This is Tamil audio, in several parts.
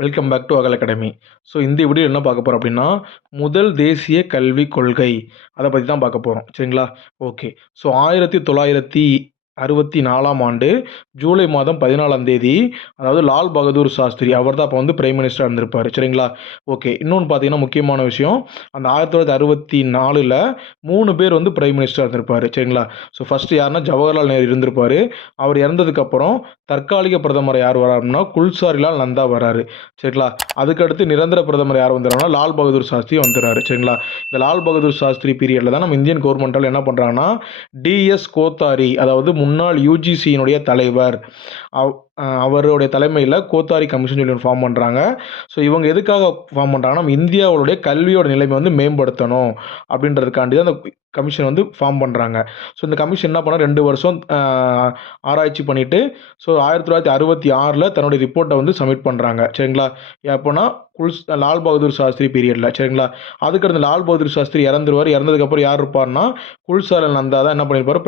வெல்கம் பேக் டு அகல் அகாடமி. ஸோ இந்த வீடியோ என்ன பார்க்க போகிறோம் அப்படின்னா, முதல் தேசிய கல்விக் கொள்கை அதை பற்றி தான் பார்க்க போகிறோம். சரிங்களா? ஓகே. ஸோ 1964ஆம் ஆண்டு ஜூலை மாதம் 14ஆம் தேதி, அதாவது லால் பகதூர் சாஸ்திரி அவர் தான் அப்போ வந்து பிரைம் மினிஸ்டராக இருந்திருப்பார். சரிங்களா? ஓகே. இன்னொன்று பார்த்தீங்கன்னா முக்கியமான விஷயம், அந்த 1964ல் 3 பேர் வந்து பிரைம் மினிஸ்டராக இருந்திருப்பார். சரிங்களா? ஸோ ஃபஸ்ட்டு யாருன்னா ஜவஹர்லால் நேரு இருந்திருப்பார். அவர் இறந்ததுக்கப்புறம் தற்காலிக பிரதமர் யார் வராருன்னா குல்சாரிலால் நந்தா வராரு. சரிங்களா? அதுக்கடுத்து நிரந்தர பிரதமர் யார் வந்துடுறாங்கன்னா லால் பகதூர் சாஸ்திரி வந்துடுறாரு. சரிங்களா? இந்த லால் பகதூர் சாஸ்திரி பீரியடில் தான் நம்ம இந்தியன் கவர்மெண்ட்டால் என்ன பண்ணுறாங்கன்னா, டிஎஸ் கோத்தாரி, அதாவது முன்னாள் யூஜிசியினுடைய தலைவர், அவருடைய தலைமையில் கோத்தாரி கமிஷன் சொல்லி ஒன்று ஃபார்ம் பண்ணுறாங்க. ஸோ இவங்க எதுக்காக ஃபார்ம் பண்ணுறாங்கன்னா, நம்ம இந்தியாவுடைய கல்வியோட நிலைமை வந்து மேம்படுத்தணும் அப்படின்றதுக்காண்டி தான் அந்த கமிஷன் வந்து ஃபார்ம் பண்ணுறாங்க. ஸோ இந்த கமிஷன் என்ன பண்ணால் 2 வருஷம் ஆராய்ச்சி பண்ணிவிட்டு, ஸோ 1966ல் தன்னுடைய ரிப்போர்ட்டை வந்து சப்மிட் பண்ணுறாங்க. சரிங்களா? எப்போனா லால் பகதூர் சாஸ்திரி பீரியடில். சரிங்களா? அதுக்கடுத்து லால் பகதூர் சாஸ்திரி இறந்துருவார். இறந்ததுக்கப்புறம் யார் இருப்பார்னா குல்சாரிலால் நந்தா தான் என்ன பண்ணியிருப்பார்,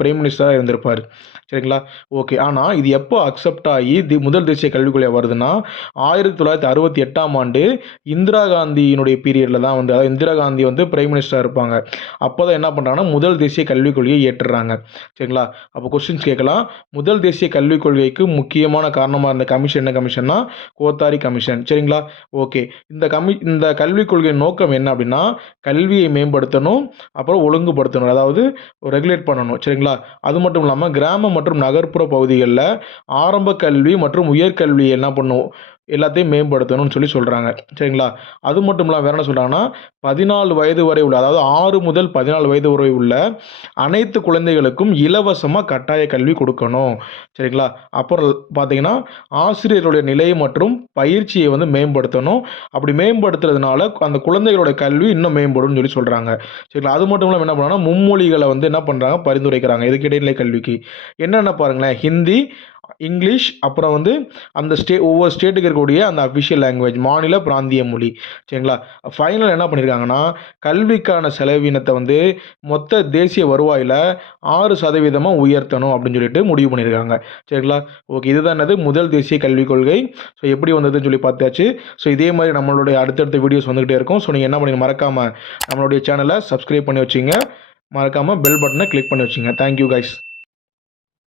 பிரைம் மினிஸ்டராக இருந்திருப்பார். சரிங்களா? ஓகே. ஆனால் இது எப்போ அக்செப்ட் ஆகி முதல் தேசிய கல்விக் கொள்கை வருதுன்னா, 1968ஆம் ஆண்டு இந்திரா காந்தியினுடைய பீரியடில் தான் வந்து, அதாவது இந்திரா காந்தி வந்து பிரைம் மினிஸ்டராக இருப்பாங்க. அப்போ தான் என்ன பண்ணுறாங்கன்னா முதல் தேசிய கல்விக் கொள்கையை ஏற்றுறாங்க. சரிங்களா? அப்போ கொஸ்டின்ஸ் கேட்கலாம். முதல் தேசிய கல்விக் கொள்கைக்கு முக்கியமான காரணமாக இருந்த கமிஷன் என்ன கமிஷன்னா, கோத்தாரி கமிஷன். சரிங்களா? ஓகே. இந்த கல்விக் கொள்கையின் நோக்கம் என்ன அப்படின்னா, கல்வியை மேம்படுத்தணும், அப்புறம் ஒழுங்குபடுத்தணும், அதாவது ரெகுலேட் பண்ணணும். சரிங்களா? அது மட்டும் இல்லாமல் கிராம மற்றும் நகர்ப்புற பகுதிகளில் ஆரம்ப கல்வி மற்றும் உயர்கல்வி என்ன பண்ணும், எல்லாத்தையும் மேம்படுத்தணும்னு சொல்கிறாங்க. சரிங்களா? அது மட்டும் இல்லாமல் வேறு என்ன சொல்கிறாங்கன்னா, 14 வயது வரை உள்ள, அதாவது 6 முதல் 14 வயது வரை உள்ள அனைத்து குழந்தைகளுக்கும் இலவசமாக கட்டாய கல்வி கொடுக்கணும். சரிங்களா? அப்புறம் பார்த்தீங்கன்னா, ஆசிரியர்களுடைய நிலை மற்றும் பயிற்சியை வந்து மேம்படுத்தணும். அப்படி மேம்படுத்துறதுனால அந்த குழந்தைகளோட கல்வி இன்னும் மேம்படும்னு சொல்கிறாங்க. சரிங்களா? அது மட்டும் இல்லாமல் என்ன பண்ணுறாங்கன்னா, மும்மொழிகளை வந்து என்ன பண்ணுறாங்க, பரிந்துரைக்கிறாங்க. இதுக்கு இடைநிலை கல்விக்கு என்னென்ன பாருங்களேன், ஹிந்தி, இங்கிலீஷ், அப்புறம் வந்து அந்த ஒவ்வொரு ஸ்டேட்டுக்கு இருக்கக்கூடிய அந்த அஃபிஷியல் லாங்குவேஜ், மாநில பிராந்திய மொழி. சரிங்களா? ஃபைனல் என்ன பண்ணியிருக்காங்கன்னா, கல்விக்கான செலவினத்தை வந்து மொத்த தேசிய வருவாயில் 6% உயர்த்தணும் அப்படின்னு சொல்லிட்டு முடிவு பண்ணியிருக்காங்க. சரிங்களா? ஓகே. இதுதான் என்னது முதல் தேசிய கல்விக் கொள்கை. ஸோ எப்படி வந்ததுன்னு சொல்லி பார்த்தாச்சு. ஸோ இதே மாதிரி நம்மளுடைய அடுத்தடுத்த வீடியோஸ் வந்துகிட்டே இருக்கும். ஸோ நீங்கள் என்ன பண்ணி மறக்காமல் நம்மளுடைய சேனலை சப்ஸ்கிரைப் பண்ணி வச்சுங்க. மறக்காமல் பெல் பட்டனை கிளிக் பண்ணி வச்சுங்க. Thank you guys.